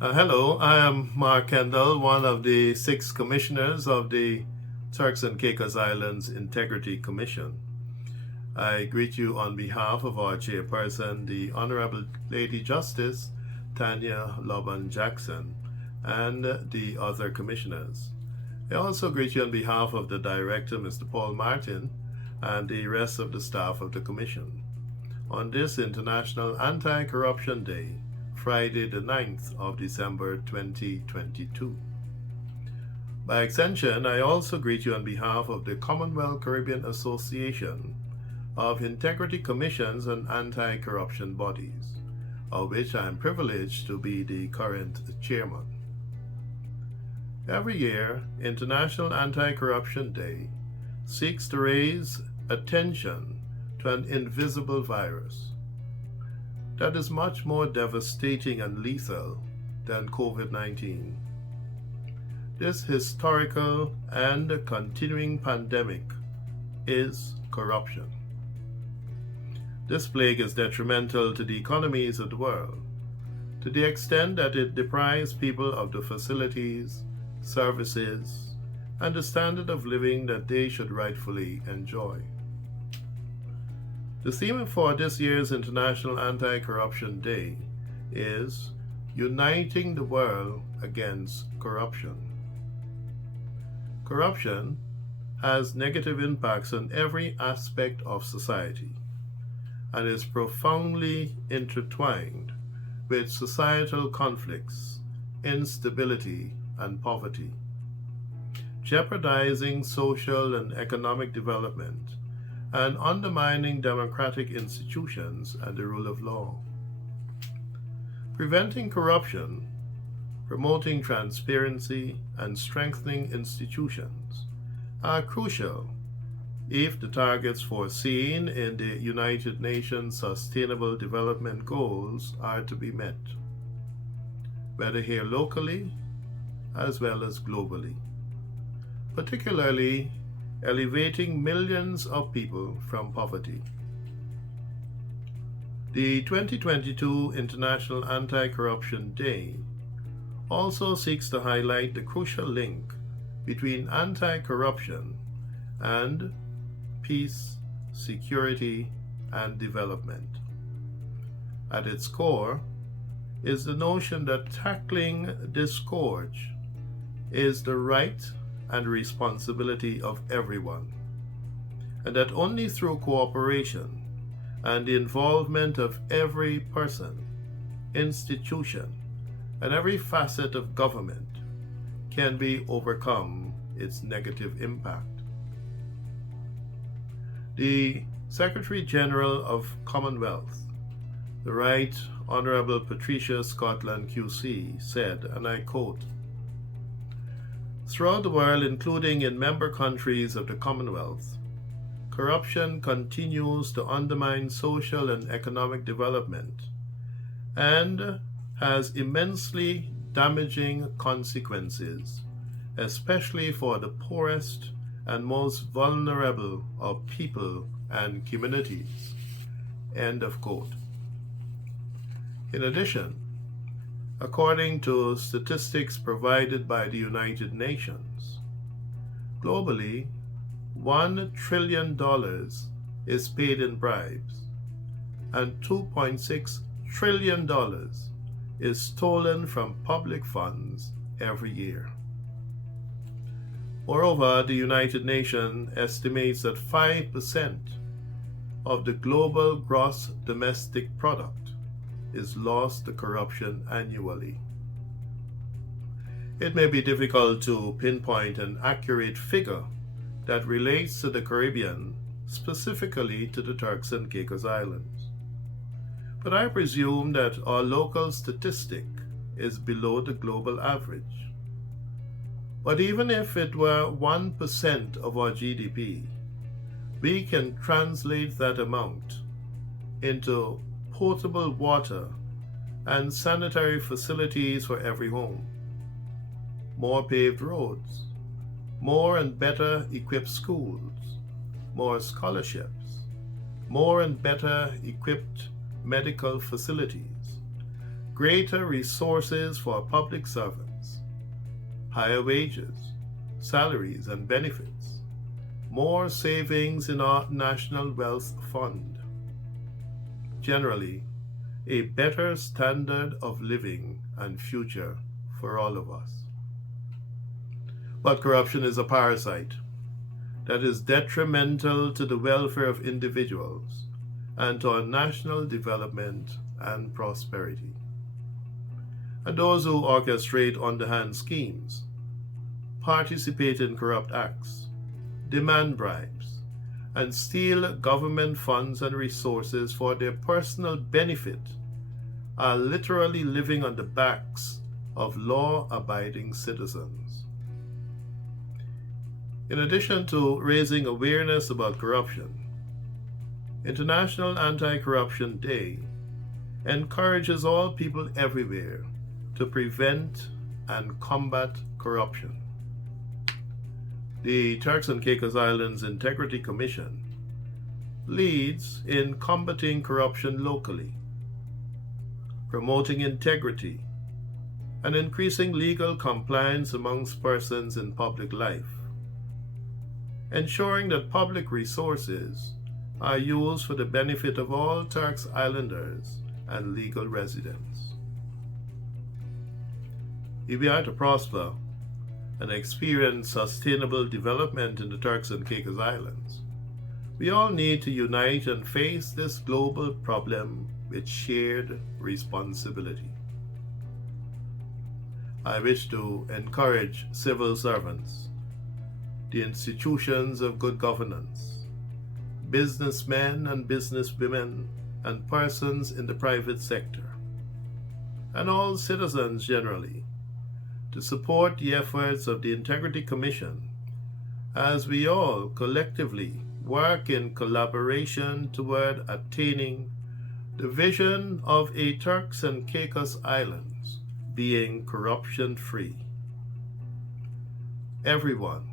Hello, I am Mark Kendall, one of the 6 commissioners of the Turks and Caicos Islands Integrity Commission. I greet you on behalf of our chairperson, the Honorable Lady Justice Tanya Loban Jackson, and the other commissioners. I also greet you on behalf of the director, Mr. Paul Martin, and the rest of the staff of the commission. On this International Anti-Corruption Day, Friday the 9th of December 2022. By extension, I also greet you on behalf of the Commonwealth Caribbean Association of Integrity Commissions and Anti-Corruption Bodies, of which I am privileged to be the current chairman. Every year, International Anti-Corruption Day seeks to raise attention to an invisible virus that is much more devastating and lethal than COVID-19. This historical and continuing pandemic is corruption. This plague is detrimental to the economies of the world, to the extent that it deprives people of the facilities, services, and the standard of living that they should rightfully enjoy. The theme for this year's International Anti-Corruption Day is Uniting the World Against Corruption. Corruption has negative impacts on every aspect of society and is profoundly intertwined with societal conflicts, instability, and poverty, jeopardizing social and economic development and undermining democratic institutions and the rule of law. Preventing corruption, promoting transparency, and strengthening institutions are crucial if the targets foreseen in the United Nations Sustainable Development Goals are to be met, whether here locally as well as globally, particularly elevating millions of people from poverty. The 2022 International Anti-Corruption Day also seeks to highlight the crucial link between anti-corruption and peace, security, and development. At its core is the notion that tackling this scourge is the right and responsibility of everyone, and that only through cooperation and the involvement of every person, institution, and every facet of government can be overcome its negative impact. The Secretary General of Commonwealth, the Right Honourable Patricia Scotland QC, said, and I quote, "Throughout the world, including in member countries of the Commonwealth, corruption continues to undermine social and economic development and has immensely damaging consequences, especially for the poorest and most vulnerable of people and communities." End of quote. In addition, according to statistics provided by the United Nations, globally, $1 trillion is paid in bribes, and $2.6 trillion is stolen from public funds every year. Moreover, the United Nations estimates that 5% of the global gross domestic product is lost to corruption annually. It may be difficult to pinpoint an accurate figure that relates to the Caribbean, specifically to the Turks and Caicos Islands, but I presume that our local statistic is below the global average. But even if it were 1% of our GDP, we can translate that amount into potable water and sanitary facilities for every home, more paved roads, more and better equipped schools, more scholarships, more and better equipped medical facilities, greater resources for public servants, higher wages, salaries and benefits, more savings in our National Wealth Fund. Generally, a better standard of living and future for all of us. But corruption is a parasite that is detrimental to the welfare of individuals and to our national development and prosperity. And those who orchestrate underhand schemes, participate in corrupt acts, demand bribes, and steal government funds and resources for their personal benefit are literally living on the backs of law-abiding citizens. In addition to raising awareness about corruption, International Anti-Corruption Day encourages all people everywhere to prevent and combat corruption. The Turks and Caicos Islands Integrity Commission leads in combating corruption locally, promoting integrity, and increasing legal compliance amongst persons in public life, ensuring that public resources are used for the benefit of all Turks Islanders and legal residents. If we are to prosper and experience sustainable development in the Turks and Caicos Islands, we all need to unite and face this global problem with shared responsibility. I wish to encourage civil servants, the institutions of good governance, businessmen and businesswomen, and persons in the private sector, and all citizens generally, to support the efforts of the Integrity Commission as we all collectively work in collaboration toward attaining the vision of a Turks and Caicos Islands being corruption-free. Everyone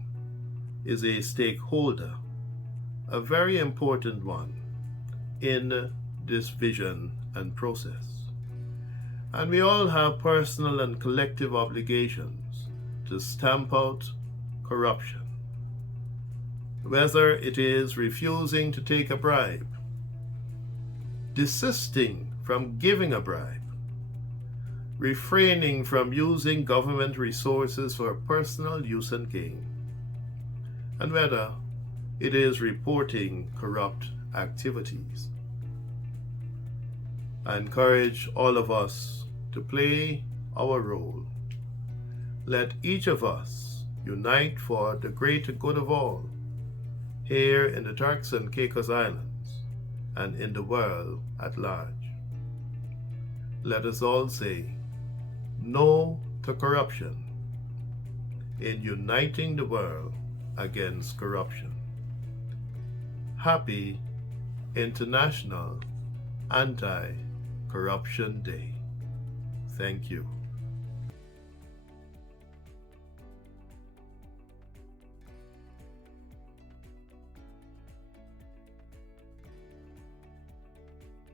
is a stakeholder, a very important one, in this vision and process. And we all have personal and collective obligations to stamp out corruption, whether it is refusing to take a bribe, desisting from giving a bribe, refraining from using government resources for personal use and gain, and whether it is reporting corrupt activities. I encourage all of us to play our role. Let each of us unite for the greater good of all, here in the Turks and Caicos Islands and in the world at large. Let us all say no to corruption in uniting the world against corruption. Happy International Anti-Corruption Day. Thank you.